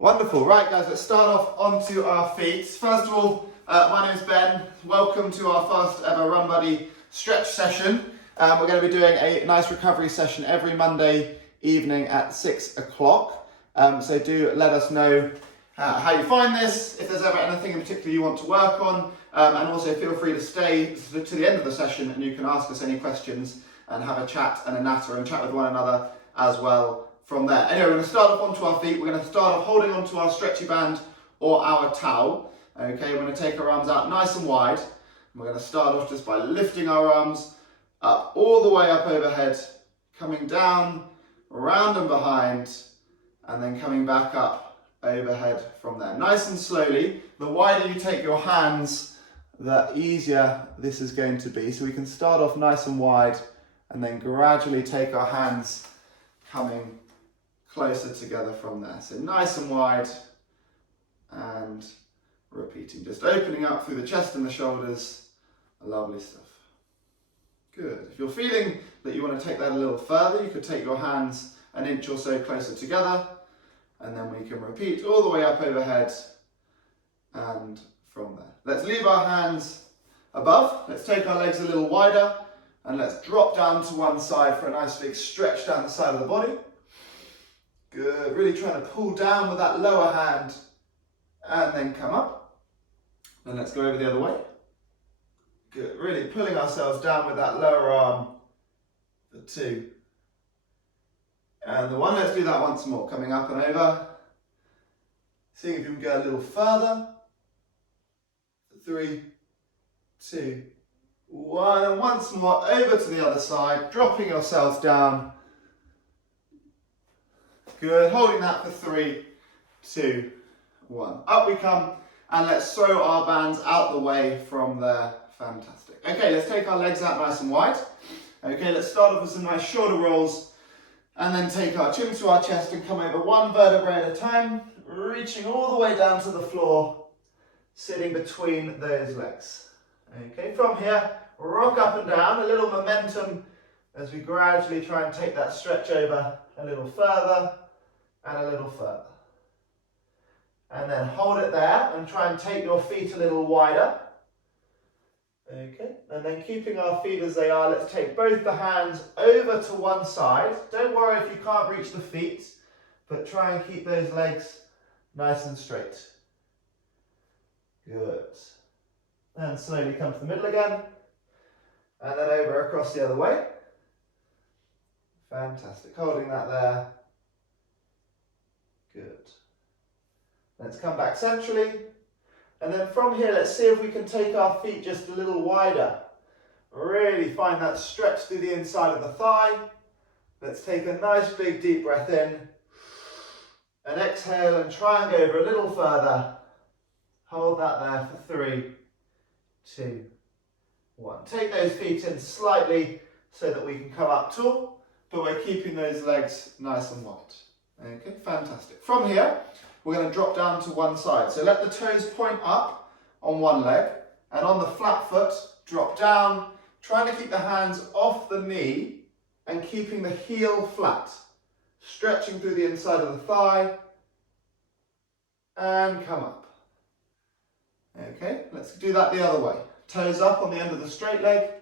Wonderful. Right, guys, let's start off onto our feet. First of all, my name is Ben. Welcome to our first ever Run Buddy stretch session. We're going to be doing a nice recovery session every Monday evening at 6 o'clock. So do let us know how you find this, if there's ever anything in particular you want to work on, and also feel free to stay to the end of the session and you can ask us any questions and have a chat and a natter and chat with one another as well from there. Anyway, we're going to start off onto our feet. We're going to start off holding onto our stretchy band or our towel. Okay, we're going to take our arms out nice and wide. And we're going to start off just by lifting our arms up all the way up overhead, coming down, around and behind, and then coming back up overhead from there. Nice and slowly. The wider you take your hands, the easier this is going to be. So we can start off nice and wide and then gradually take our hands coming closer together from there. So nice and wide and repeating. Just opening up through the chest and the shoulders. Lovely stuff. Good. If you're feeling that you want to take that a little further, you could take your hands an inch or so closer together, and then we can repeat all the way up overhead and from there. Let's leave our hands above. Let's take our legs a little wider and let's drop down to one side for a nice big stretch down the side of the body. Good. Really trying to pull down with that lower hand and then come up. And let's go over the other way. Good. Really pulling ourselves down with that lower arm for 2. And the 1, let's do that once more. Coming up and over. Seeing if you can go a little further. 3, 2, 1. And once more over to the other side. Dropping yourselves down. Good. Holding that for 3, 2, 1. Up we come. And let's throw our bands out the way from there. Fantastic. Okay, let's take our legs out nice and wide. Okay, let's start off with some nice shoulder rolls. And then take our chin to our chest and come over one vertebrae at a time, reaching all the way down to the floor, sitting between those legs. Okay, from here, rock up and down, a little momentum as we gradually try and take that stretch over a little further and a little further. And then hold it there and try and take your feet a little wider. Okay, and then keeping our feet as they are, let's take both the hands over to one side. Don't worry if you can't reach the feet, but try and keep those legs nice and straight. Good. And slowly come to the middle again, and then over across the other way. Fantastic, holding that there. Good. Let's come back centrally. And then from here, let's see if we can take our feet just a little wider. Really find that stretch through the inside of the thigh. Let's take a nice big deep breath in. And exhale and try and go over a little further. Hold that there for 3, 2, 1. Take those feet in slightly so that we can come up tall, but we're keeping those legs nice and wide. Okay, fantastic. From here, we're going to drop down to one side. So let the toes point up on one leg, and on the flat foot, drop down, trying to keep the hands off the knee and keeping the heel flat. Stretching through the inside of the thigh, and come up. Okay, let's do that the other way. Toes up on the end of the straight leg,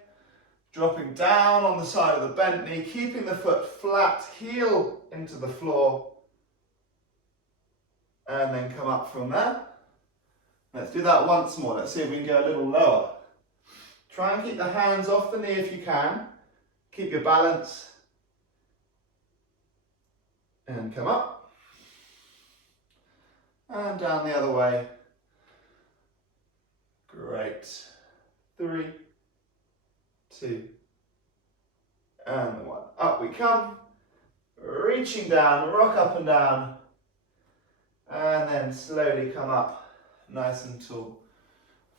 dropping down on the side of the bent knee, keeping the foot flat, heel into the floor, and then come up from there. Let's do that once more. Let's see if we can go a little lower. Try and keep the hands off the knee if you can. Keep your balance. And come up. And down the other way. Great. 3, 2, and 1. Up we come. Reaching down, rock up and down. And then slowly come up nice and tall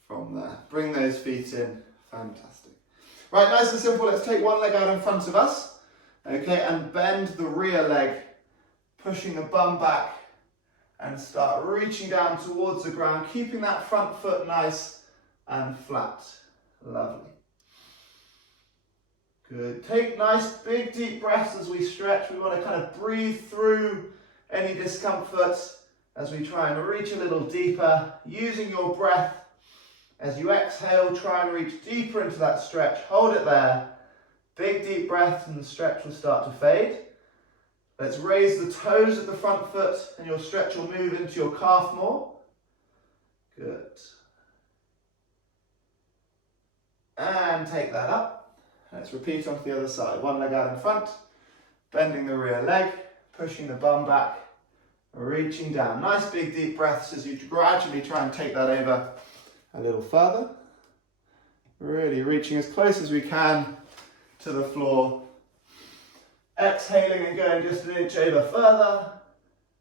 from there. Bring those feet in. Fantastic. Right, nice and simple. Let's take one leg out in front of us. Okay, and bend the rear leg, pushing the bum back and start reaching down towards the ground, keeping that front foot nice and flat. Lovely. Good. Take nice big deep breaths as we stretch. We want to kind of breathe through any discomfort as we try and reach a little deeper, using your breath. As you exhale, try and reach deeper into that stretch. Hold it there. Big deep breath and the stretch will start to fade. Let's raise the toes of the front foot and your stretch will move into your calf more. Good. And take that up. Let's repeat onto the other side. One leg out in front, bending the rear leg, pushing the bum back, reaching down. Nice big deep breaths as you gradually try and take that over a little further. Really reaching as close as we can to the floor. Exhaling and going just an inch over further.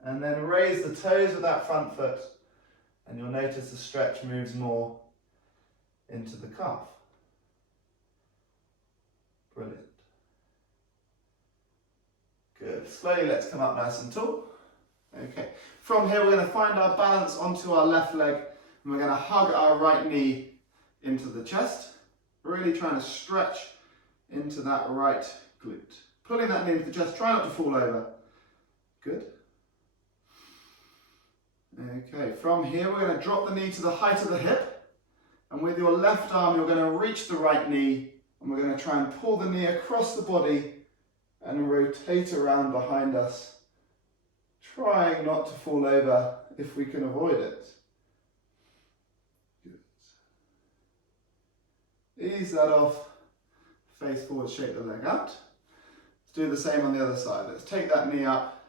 And then raise the toes of that front foot. And you'll notice the stretch moves more into the calf. Brilliant. Good. Slowly let's come up nice and tall. Okay. From here we're going to find our balance onto our left leg. And we're going to hug our right knee into the chest. Really trying to stretch into that right glute. Pulling that knee into the chest. Try not to fall over. Good. Okay. From here we're going to drop the knee to the height of the hip. And with your left arm you're going to reach the right knee. And we're going to try and pull the knee across the body and rotate around behind us. Trying not to fall over if we can avoid it. Ease that off, face forward, shake the leg out. Let's do the same on the other side. Let's take that knee up,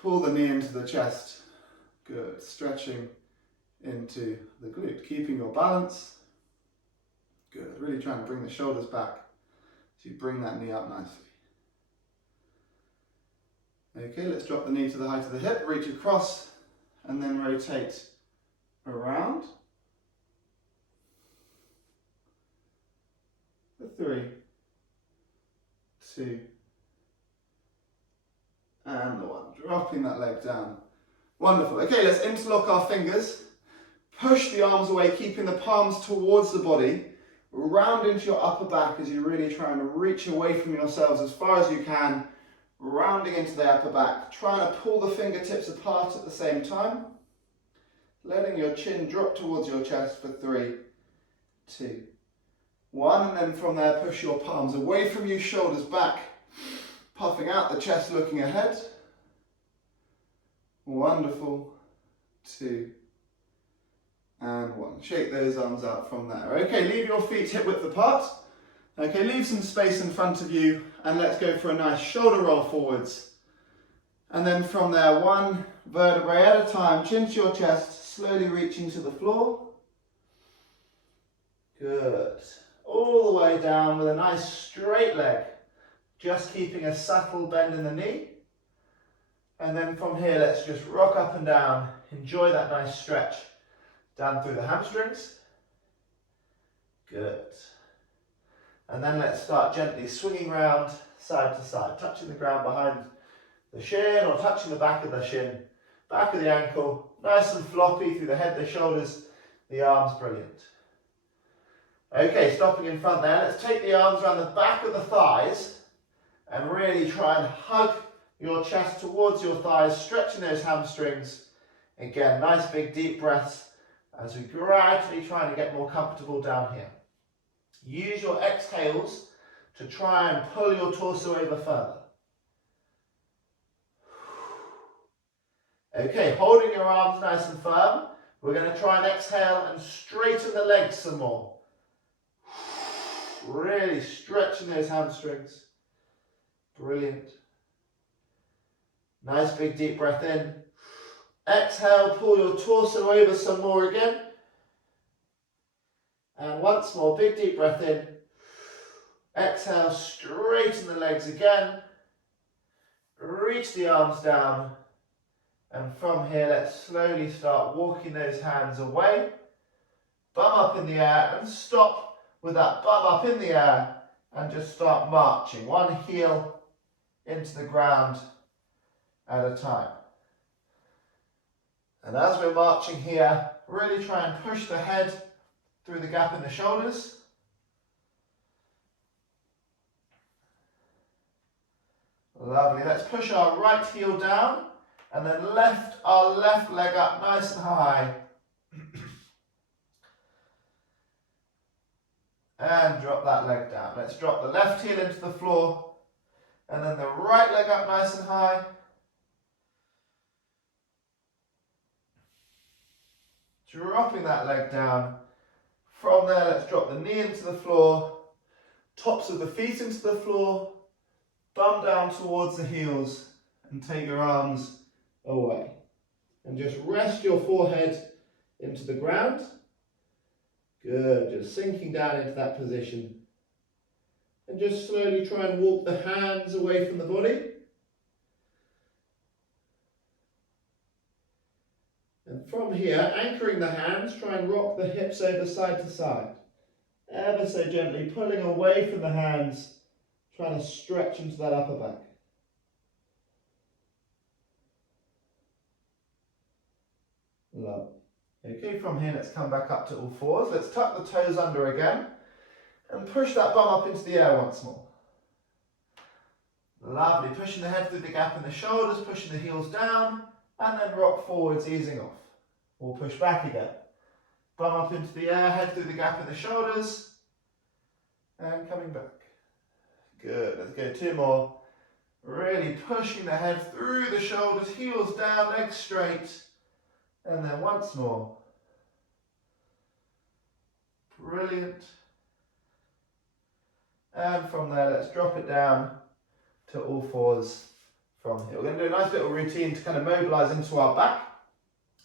pull the knee into the chest. Good, stretching into the glute, keeping your balance. Good, really trying to bring the shoulders back so you bring that knee up nicely. Okay, let's drop the knee to the height of the hip, reach across, and then rotate around. For 3, 2, and the 1. Dropping that leg down. Wonderful. Okay, let's interlock our fingers. Push the arms away, keeping the palms towards the body. Round into your upper back as you really try and reach away from yourselves as far as you can. Rounding into the upper back. Trying to pull the fingertips apart at the same time. Letting your chin drop towards your chest for 3, 2, 1, and then from there push your palms away from you, shoulders back, puffing out the chest, looking ahead. Wonderful. 2, and 1. Shake those arms out from there. Okay, leave your feet hip width apart. Okay, leave some space in front of you, and let's go for a nice shoulder roll forwards. And then from there, one vertebrae at a time, chin to your chest, slowly reaching to the floor. Good. All the way down with a nice straight leg, just keeping a subtle bend in the knee. And then from here, let's just rock up and down. Enjoy that nice stretch down through the hamstrings. Good. And then let's start gently swinging round side to side, touching the ground behind the shin or touching the back of the shin, back of the ankle, nice and floppy through the head, the shoulders, the arms. Brilliant. Okay, stopping in front there, let's take the arms around the back of the thighs and really try and hug your chest towards your thighs, stretching those hamstrings. Again, nice big deep breaths as we gradually try and get more comfortable down here. Use your exhales to try and pull your torso over further. Okay, holding your arms nice and firm, we're going to try and exhale and straighten the legs some more. Really stretching those hamstrings. Brilliant. Nice big deep breath in. Exhale, pull your torso over some more again. And once more, big deep breath in. Exhale, straighten the legs again. Reach the arms down. And from here, let's slowly start walking those hands away. Bum up in the air and stop with that bum up in the air and just start marching. One heel into the ground at a time. And as we're marching here, really try and push the head through the gap in the shoulders. Lovely. Let's push our right heel down And then lift our left leg up nice and high. And drop that leg down. Let's drop the left heel into the floor. And then the right leg up nice and high. Dropping that leg down. From there, let's drop the knee into the floor. Tops of the feet into the floor. Bum down towards the heels. And take your arms away. And just rest your forehead into the ground. Good, just sinking down into that position. And just slowly try and walk the hands away from the body. And from here, anchoring the hands, try and rock the hips over side to side. Ever so gently, pulling away from the hands, trying to stretch into that upper back. Lovely. Okay, from here, let's come back up to all fours. Let's tuck the toes under again and push that bum up into the air once more. Lovely. Pushing the head through the gap in the shoulders, pushing the heels down, and then rock forwards, easing off. Or push back again. Bum up into the air, head through the gap in the shoulders, and coming back. Good. Let's go 2 more. Really pushing the head through the shoulders, heels down, legs straight. And then once more. Brilliant. And from there, let's drop it down to all fours from here. We're going to do a nice little routine to kind of mobilize into our back.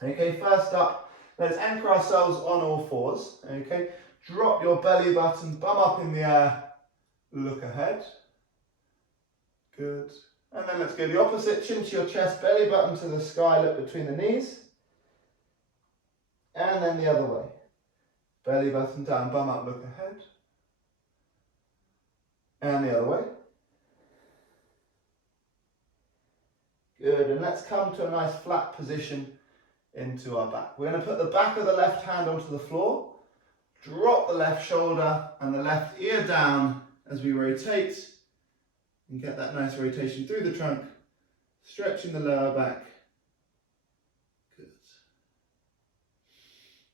Okay, first up, let's anchor ourselves on all fours. Okay, drop your belly button, bum up in the air, look ahead. Good. And then let's go the opposite, chin to your chest, belly button to the sky, look between the knees. And then the other way. Belly button down, bum up, look ahead. And the other way. Good, and let's come to a nice flat position into our back. We're going to put the back of the left hand onto the floor, drop the left shoulder and the left ear down as we rotate, and get that nice rotation through the trunk, stretching the lower back.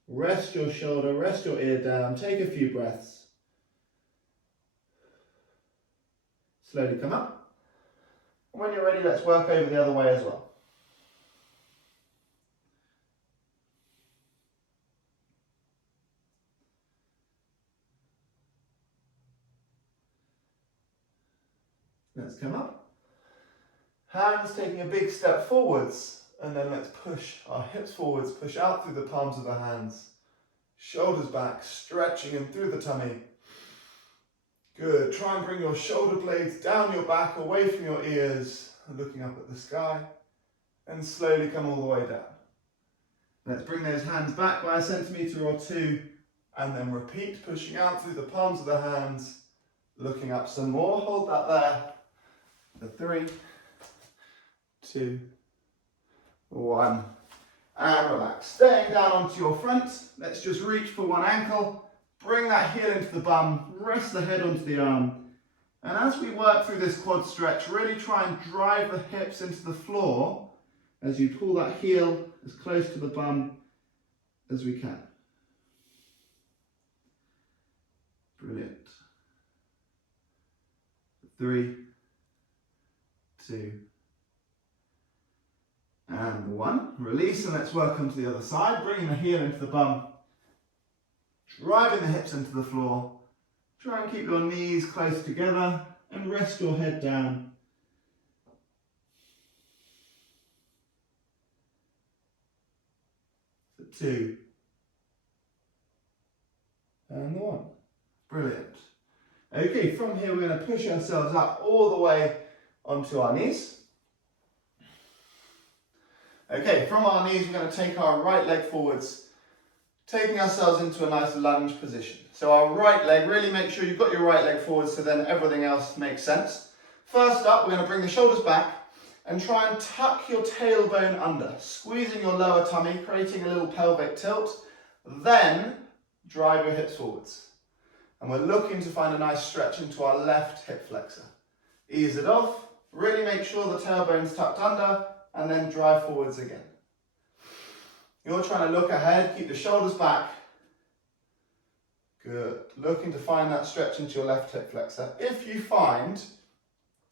Rest your shoulder, rest your ear down, take a few breaths. Slowly come up. And when you're ready, let's work over the other way as well. Let's come up. Hands taking a big step forwards. And then let's push our hips forwards, push out through the palms of the hands. Shoulders back, stretching in through the tummy. Good. Try and bring your shoulder blades down your back, away from your ears, and looking up at the sky. And slowly come all the way down. Let's bring those hands back by 1 centimetre or 2, and then repeat, pushing out through the palms of the hands, looking up some more. Hold that there. For 3, 2, 1, and relax. Staying down onto your front, let's just reach for one ankle, bring that heel into the bum, rest the head onto the arm, and as we work through this quad stretch, really try and drive the hips into the floor as you pull that heel as close to the bum as we can. Brilliant. 3, 2, and 1. Release, and let's work onto the other side, bringing the heel into the bum, driving the hips into the floor. Try and keep your knees close together and rest your head down. 2, and 1. Brilliant. Okay, from here we're going to push ourselves up all the way onto our knees. Okay, from our knees we're going to take our right leg forwards, taking ourselves into a nice lunge position. So our right leg, really make sure you've got your right leg forward so then everything else makes sense. First up, we're going to bring the shoulders back and try and tuck your tailbone under, squeezing your lower tummy, creating a little pelvic tilt. Then drive your hips forwards. And we're looking to find a nice stretch into our left hip flexor. Ease it off, really make sure the tailbone's tucked under, and then drive forwards again. You're trying to look ahead, keep the shoulders back. Good. Looking to find that stretch into your left hip flexor. If you find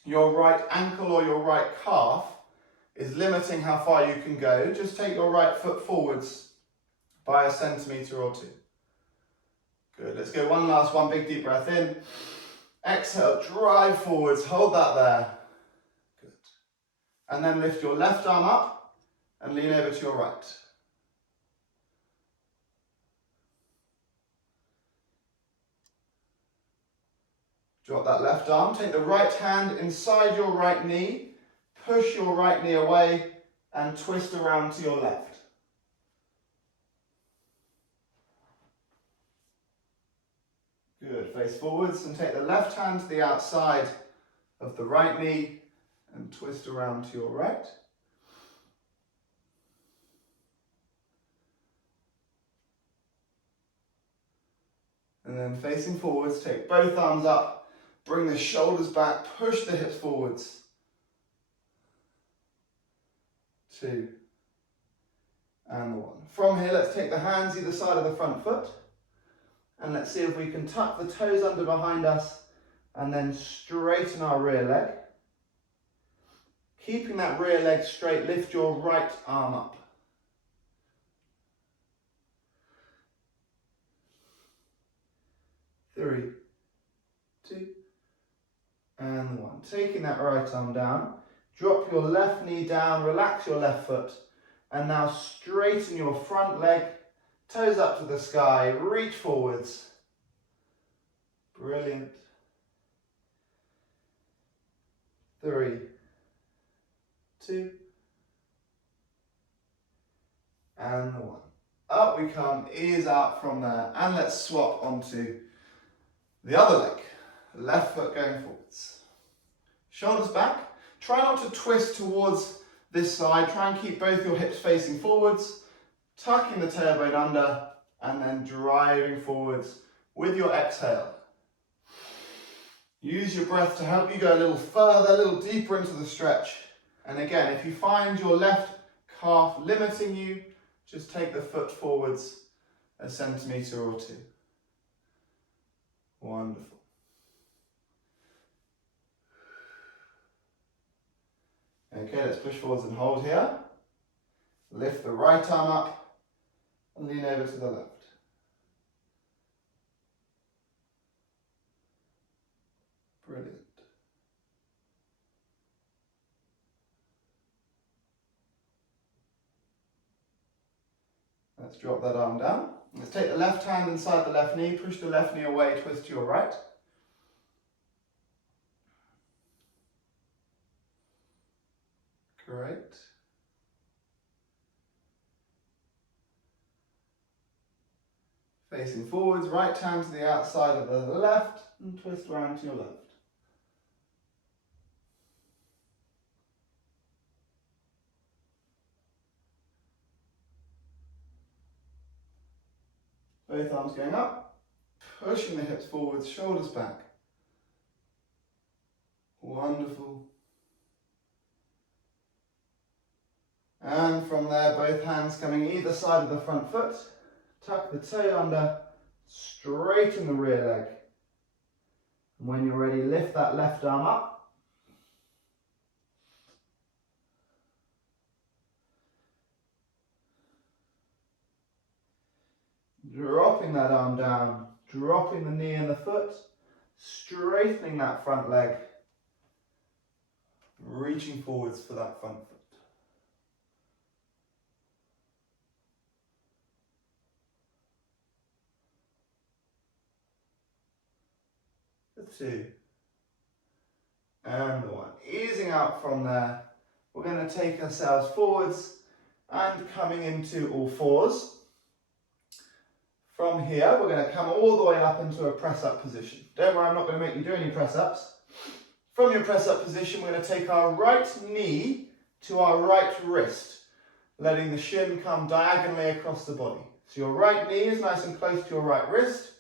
your right ankle or your right calf is limiting how far you can go, just take your right foot forwards by 1 centimetre or 2. Good. Let's go one big deep breath in. Exhale, drive forwards, hold that there. Good. And then lift your left arm up and lean over to your right. Drop that left arm, take the right hand inside your right knee, push your right knee away and twist around to your left. Good, face forwards and take the left hand to the outside of the right knee and twist around to your right. And then facing forwards, take both arms up. Bring the shoulders back, push the hips forwards. 2, and 1. From here, let's take the hands either side of the front foot. And let's see if we can tuck the toes under behind us and then straighten our rear leg. Keeping that rear leg straight, lift your right arm up. 3, 2, and 1. Taking that right arm down, drop your left knee down, relax your left foot, and now straighten your front leg, toes up to the sky, reach forwards. Brilliant. 3, 2, and 1. Up we come, ears out from there, and let's swap onto the other leg. Left foot going forwards. Shoulders back. Try not to twist towards this side. Try and keep both your hips facing forwards, tucking the tailbone under, and then driving forwards with your exhale. Use your breath to help you go a little further, a little deeper into the stretch. And again, if you find your left calf limiting you, just take the foot forwards 1 centimetre or 2. Wonderful. Okay, let's push forwards and hold here. Lift the right arm up and lean over to the left. Brilliant. Let's drop that arm down. Let's take the left hand inside the left knee, push the left knee away, twist to your right. Great. Facing forwards, right hand to the outside of the left and twist around to your left. Both arms going up, pushing the hips forwards, shoulders back. Wonderful. And from there, both hands coming either side of the front foot. Tuck the toe under, straighten the rear leg. And when you're ready, lift that left arm up. Dropping that arm down, dropping the knee and the foot, straightening that front leg, reaching forwards for that front foot. 2, and 1. Easing out from there, we're going to take ourselves forwards and coming into all fours. From here, we're going to come all the way up into a press-up position. Don't worry, I'm not going to make you do any press-ups. From your press-up position, we're going to take our right knee to our right wrist, letting the shin come diagonally across the body. So your right knee is nice and close to your right wrist.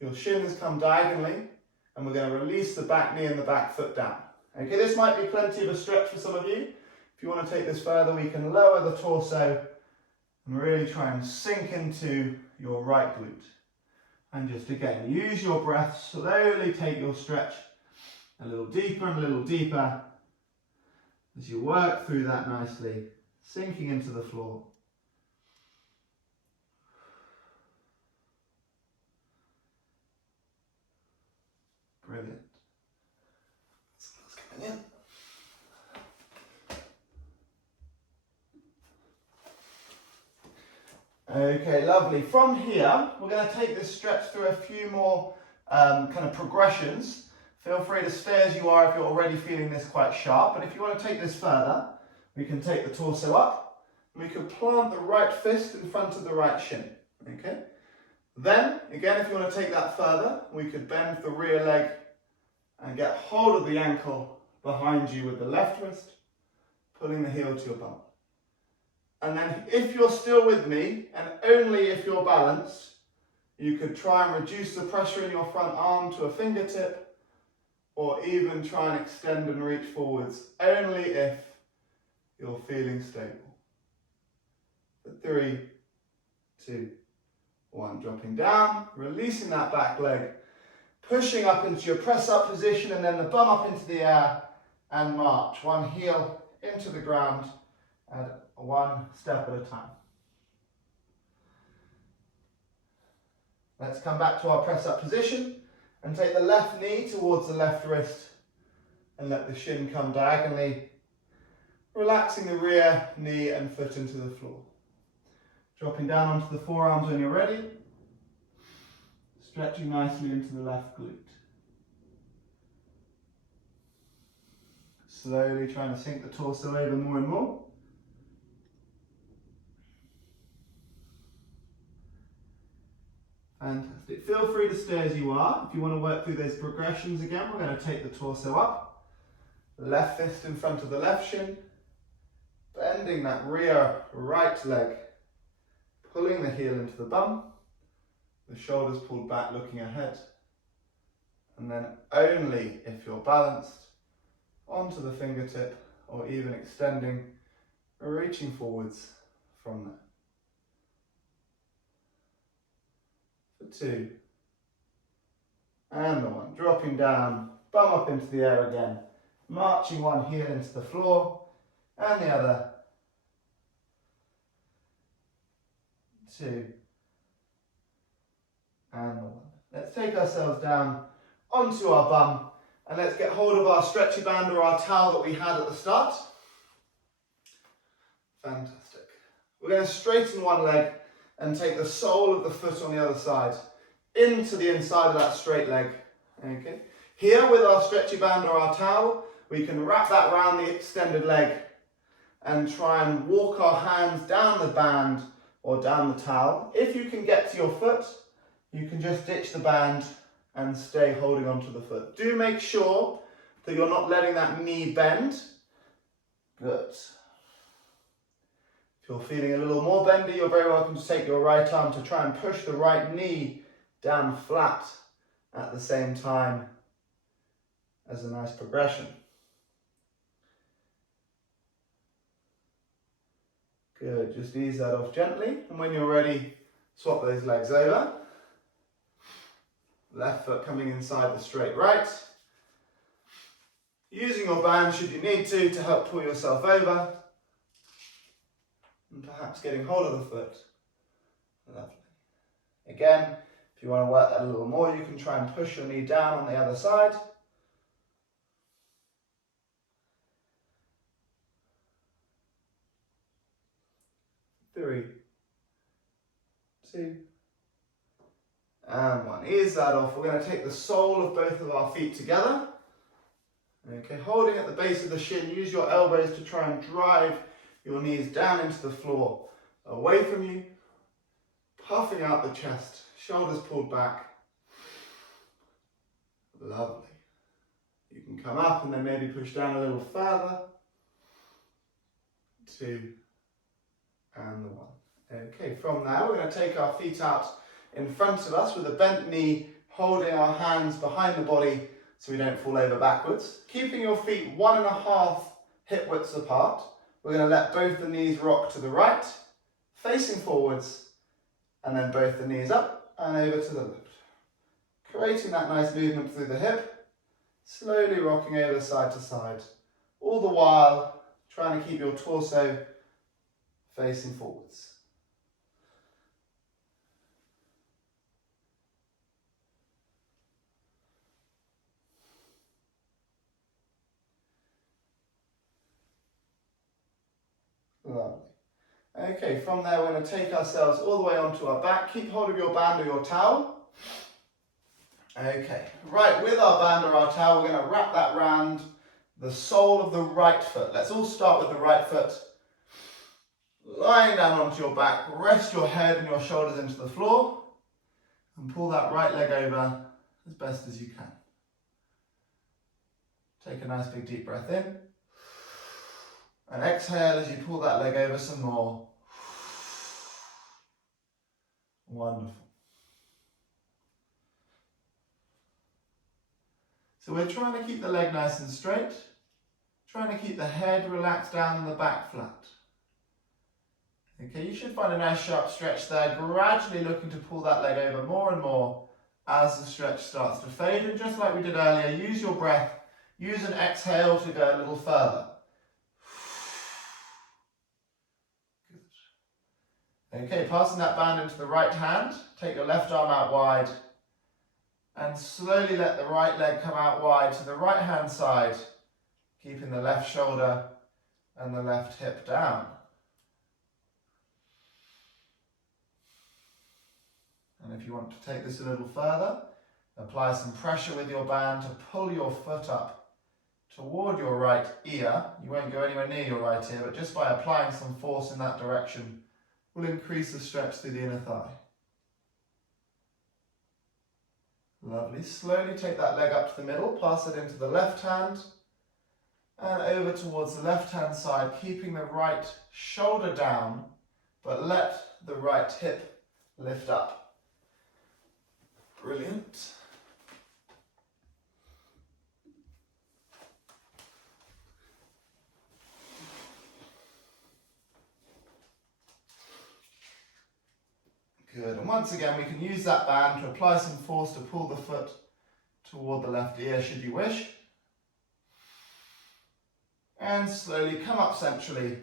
Your shin has come diagonally, and we're going to release the back knee and the back foot down. Okay, this might be plenty of a stretch for some of you. If you want to take this further, we can lower the torso and really try and sink into your right glute. And just again, use your breath, slowly take your stretch a little deeper and a little deeper as you work through that nicely, sinking into the floor. Brilliant. That's coming in. Okay, lovely. From here, we're going to take this stretch through a few more kind of progressions. Feel free to stay as you are if you're already feeling this quite sharp. But if you want to take this further, we can take the torso up. And we can plant the right fist in front of the right shin. Okay. Then, again, if you want to take that further, we could bend the rear leg and get hold of the ankle behind you with the left wrist, pulling the heel to your bum. And then if you're still with me, and only if you're balanced, you could try and reduce the pressure in your front arm to a fingertip, or even try and extend and reach forwards, only if you're feeling stable. For 3, 2, 1, dropping down, releasing that back leg, pushing up into your press up position, and then the bum up into the air, and march. One heel into the ground, and one step at a time. Let's come back to our press up position and take the left knee towards the left wrist and let the shin come diagonally, relaxing the rear knee and foot into the floor. Dropping down onto the forearms when you're ready, stretching nicely into the left glute. Slowly trying to sink the torso over more and more. Fantastic. Feel free to stay as you are. If you want to work through those progressions again, we're going to take the torso up. Left fist in front of the left shin. Bending that rear right leg. Pulling the heel into the bum. The shoulders pulled back, looking ahead. And then only if you're balanced, onto the fingertip, or even extending, or reaching forwards from there. For 2, and the 1, dropping down, bum up into the air again, marching one heel into the floor, and the other, 2, and the 1. Let's take ourselves down onto our bum, and let's get hold of our stretchy band or our towel that we had at the start. Fantastic. We're going to straighten one leg and take the sole of the foot on the other side into the inside of that straight leg. Okay. Here with our stretchy band or our towel, we can wrap that around the extended leg and try and walk our hands down the band or down the towel. If you can get to your foot, you can just ditch the band and stay holding onto the foot. Do make sure that you're not letting that knee bend. Good. If you're feeling a little more bendy, you're very welcome to take your right arm to try and push the right knee down flat at the same time as a nice progression. Good, just ease that off gently, and when you're ready, swap those legs over. Left foot coming inside the straight right. Using your band should you need to help pull yourself over. And perhaps getting hold of the foot. Lovely. Again, if you want to work that a little more, you can try and push your knee down on the other side. 3, 2, and 1. Ease that off. We're going to take the sole of both of our feet together. Okay, holding at the base of the shin, use your elbows to try and drive your knees down into the floor, away from you, puffing out the chest, shoulders pulled back. Lovely. You can come up and then maybe push down a little further. 2, and the 1. Okay, from there we're going to take our feet out in front of us with a bent knee, holding our hands behind the body so we don't fall over backwards. Keeping your feet 1.5 hip widths apart. We're going to let both the knees rock to the right, facing forwards, and then both the knees up and over to the left. Creating that nice movement through the hip, slowly rocking over side to side, all the while trying to keep your torso facing forwards. Lovely. Okay, from there we're going to take ourselves all the way onto our back. Keep hold of your band or your towel. Okay, right, with our band or our towel, we're going to wrap that round the sole of the right foot. Let's all start with the right foot. Lying down onto your back, rest your head and your shoulders into the floor and pull that right leg over as best as you can. Take a nice big deep breath in and exhale as you pull that leg over some more. Wonderful. So we're trying to keep the leg nice and straight, trying to keep the head relaxed down and the back flat. Okay, you should find a nice sharp stretch there, gradually looking to pull that leg over more and more as the stretch starts to fade. And just like we did earlier, use your breath, use an exhale to go a little further. Good. Okay, passing that band into the right hand, take your left arm out wide and slowly let the right leg come out wide to the right hand side, keeping the left shoulder and the left hip down. And if you want to take this a little further, apply some pressure with your band to pull your foot up toward your right ear. You won't go anywhere near your right ear, but just by applying some force in that direction will increase the stretch through the inner thigh. Lovely. Slowly take that leg up to the middle, pass it into the left hand and over towards the left hand side, keeping the right shoulder down, but let the right hip lift up. Brilliant. Good, and once again we can use that band to apply some force to pull the foot toward the left ear should you wish. And slowly come up centrally,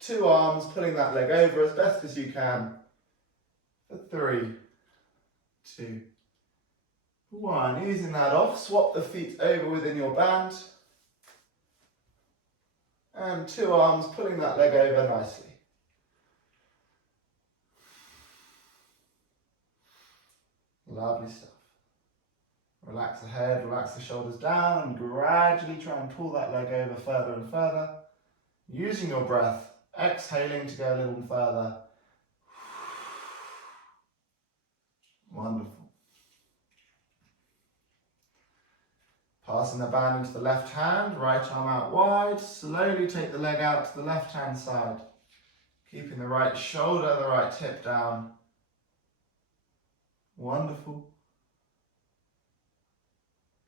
2 arms, pulling that leg over as best as you can for 3, 2, 1. Easing that off, swap the feet over within your band. And 2 arms, pulling that leg over nicely. Lovely stuff. Relax the head, relax the shoulders down, and gradually try and pull that leg over further and further. Using your breath, exhaling to go a little further. Wonderful. Passing the band into the left hand, right arm out wide. Slowly take the leg out to the left hand side. Keeping the right shoulder, the right hip down. Wonderful.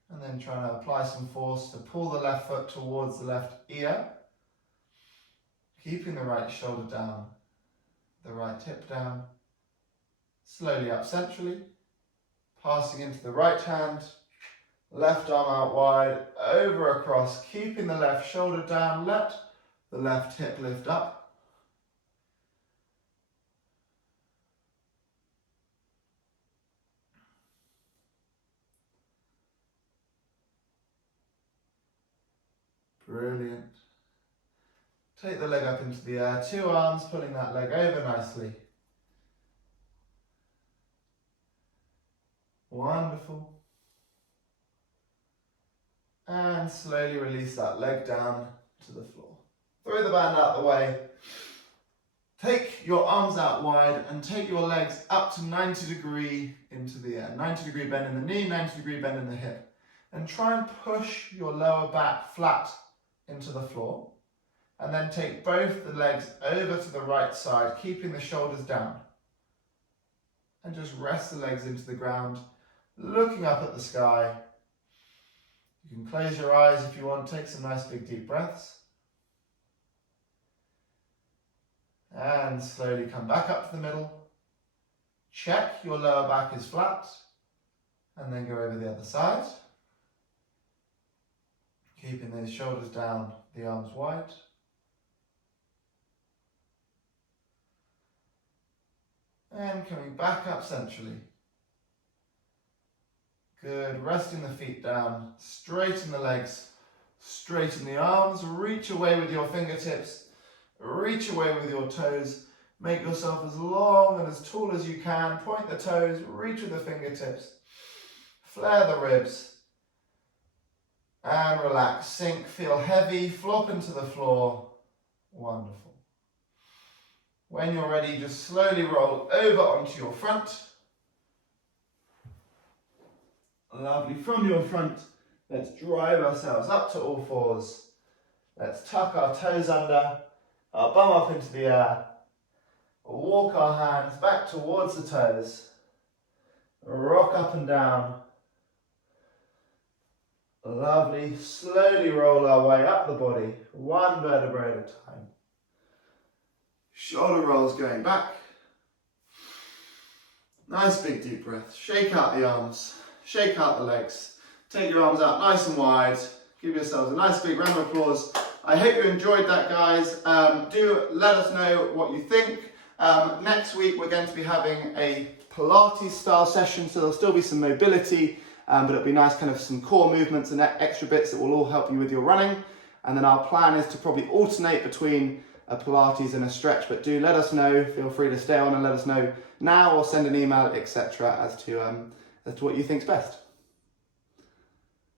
And then trying to apply some force to pull the left foot towards the left ear. Keeping the right shoulder down, the right hip down. Slowly up centrally. Passing into the right hand. Left arm out wide, over across, keeping the left shoulder down. Let the left hip lift up. Brilliant. Take the leg up into the air, 2 arms, pulling that leg over nicely. Wonderful. And slowly release that leg down to the floor. Throw the band out the way. Take your arms out wide and take your legs up to 90° into the air. 90° bend in the knee, 90° bend in the hip. And try and push your lower back flat into the floor. And then take both the legs over to the right side, keeping the shoulders down. And just rest the legs into the ground, looking up at the sky. You can close your eyes if you want, take some nice big deep breaths. And slowly come back up to the middle. Check your lower back is flat. And then go over the other side. Keeping those shoulders down, the arms wide. And coming back up centrally. Good, resting the feet down, straighten the legs, straighten the arms, reach away with your fingertips, reach away with your toes, make yourself as long and as tall as you can, point the toes, reach with the fingertips, flare the ribs, and relax, sink, feel heavy, flop into the floor, wonderful. When you're ready, just slowly roll over onto your front. Lovely. From your front, let's drive ourselves up to all fours. Let's tuck our toes under, our bum up into the air. Walk our hands back towards the toes. Rock up and down. Lovely. Slowly roll our way up the body, one vertebrae at a time. Shoulder rolls going back. Nice big deep breath. Shake out the arms. Shake out the legs. Take your arms out nice and wide. Give yourselves a nice big round of applause. I hope you enjoyed that, guys. Do let us know what you think. Next week we're going to be having a Pilates style session, so there'll still be some mobility, but it'll be nice, kind of some core movements and extra bits that will all help you with your running. And then our plan is to probably alternate between a Pilates and a stretch, but do let us know. Feel free to stay on and let us know now or send an email, etc. as to what you think's best.